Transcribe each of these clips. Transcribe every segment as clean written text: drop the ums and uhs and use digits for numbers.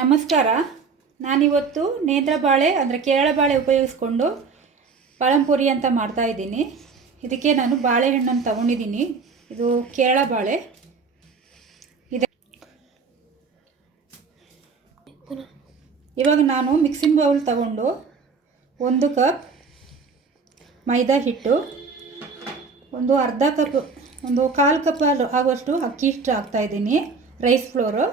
ನಮಸ್ಕಾರ. ನಾನಿವತ್ತು ನೇಂದ್ರ ಬಾಳೆ ಅಂದರೆ ಕೇರಳ ಬಾಳೆ ಉಪಯೋಗಿಸ್ಕೊಂಡು ಪಳಂಪುರಿ ಅಂತ ಮಾಡ್ತಾಯಿದ್ದೀನಿ. ಇದಕ್ಕೆ ನಾನು ಬಾಳೆಹಣ್ಣನ್ನು ತಗೊಂಡಿದ್ದೀನಿ. ಇದು ಕೇರಳ ಬಾಳೆ. ಇವಾಗ ನಾನು ಮಿಕ್ಸಿಂಗ್ ಬೌಲ್ ತಗೊಂಡು 1 ಕಪ್ ಮೈದಾ ಹಿಟ್ಟು, ಒಂದು ಅರ್ಧ ಕಪ್, ಒಂದು 1/4 ಕಪ್ ಆಗುವಷ್ಟು ಅಕ್ಕಿ ಹಿಟ್ಟು ಹಾಕ್ತಾಯಿದ್ದೀನಿ, ರೈಸ್ ಫ್ಲೋರು,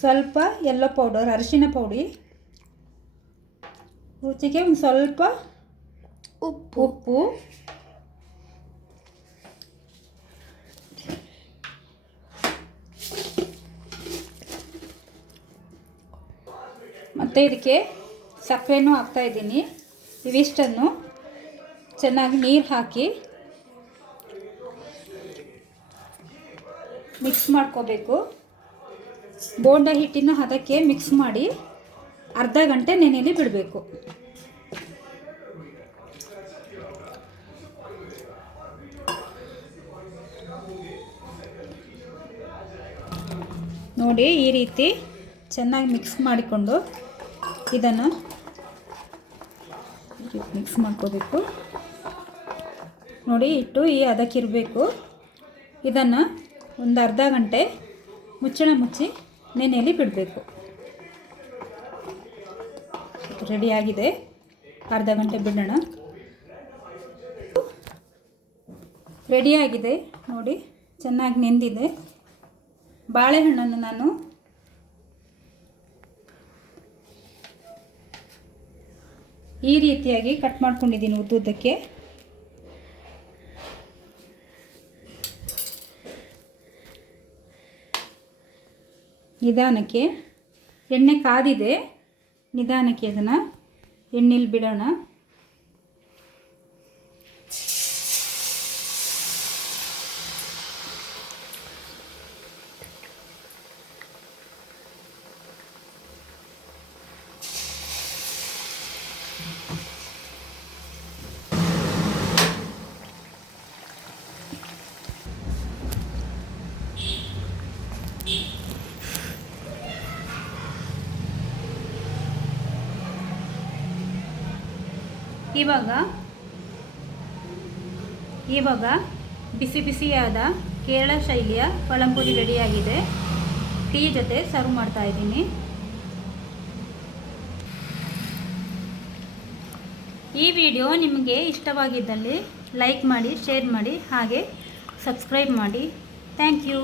ಸ್ವಲ್ಪ ಯೆಲ್ಲೋ ಪೌಡರ್, ಅರಿಶಿನ ಪುಡಿ, ರುಚಿಗೆ ಒಂದು ಸ್ವಲ್ಪ ಉಪ್ಪು, ಮತ್ತು ಇದಕ್ಕೆ ಸಕ್ಕರೆನೂ ಹಾಕ್ತಾಯಿದ್ದೀನಿ. ಇವಿಷ್ಟನ್ನು ಚೆನ್ನಾಗಿ ನೀರು ಹಾಕಿ ಮಿಕ್ಸ್ ಮಾಡ್ಕೋಬೇಕು. ಬೋಂಡ ಹಿಟ್ಟಿನ ಅದಕ್ಕೆ ಮಿಕ್ಸ್ ಮಾಡಿ ಅರ್ಧ ಗಂಟೆ ನೆನೆಯಲ್ಲಿ ಬಿಡಬೇಕು. ನೋಡಿ, ಈ ರೀತಿ ಚೆನ್ನಾಗಿ ಮಿಕ್ಸ್ ಮಾಡಿಕೊಂಡು ಇದನ್ನು ಮಿಕ್ಸ್ ಮಾಡ್ಕೋಬೇಕು. ನೋಡಿ, ಹಿಟ್ಟು ಈ ಅದಕ್ಕಿರಬೇಕು. ಇದನ್ನು ಒಂದು ಅರ್ಧ ಗಂಟೆ ಮುಚ್ಚಳ ಮುಚ್ಚಿ ನೆನೆಯಲ್ಲಿ ಬಿಡಬೇಕು. ರೆಡಿಯಾಗಿದೆ, ಅರ್ಧ ಗಂಟೆ ಬಿಡೋಣ. ರೆಡಿಯಾಗಿದೆ ನೋಡಿ, ಚೆನ್ನಾಗಿ ನೆಂದಿದೆ. ಬಾಳೆಹಣ್ಣನ್ನು ನಾನು ಈ ರೀತಿಯಾಗಿ ಕಟ್ ಮಾಡ್ಕೊಂಡಿದ್ದೀನಿ ಉದ್ದುದ್ದಕ್ಕೆ. ನಿಧಾನಕ್ಕೆ ಎಣ್ಣೆ ಕಾದಿದೆ, ನಿಧಾನಕ್ಕೆ ಅದನ್ನು ಎಣ್ಣೆಲಿ ಬಿಡೋಣ. ಇವಾಗ ಬಿಸಿ ಬಿಸಿಯಾದ ಕೇರಳ ಶೈಲಿಯ ಪಳಂಪುರಿ ರೆಡಿಯಾಗಿದೆ. ಟೀ ಜೊತೆ ಸರ್ವ್ ಮಾಡ್ತಾ ಇದ್ದೀನಿ. ಈ ವಿಡಿಯೋ ನಿಮಗೆ ಇಷ್ಟವಾಗಿದ್ದಲ್ಲಿ ಲೈಕ್ ಮಾಡಿ, ಶೇರ್ ಮಾಡಿ, ಹಾಗೆ ಸಬ್ಸ್ಕ್ರೈಬ್ ಮಾಡಿ. Thank you.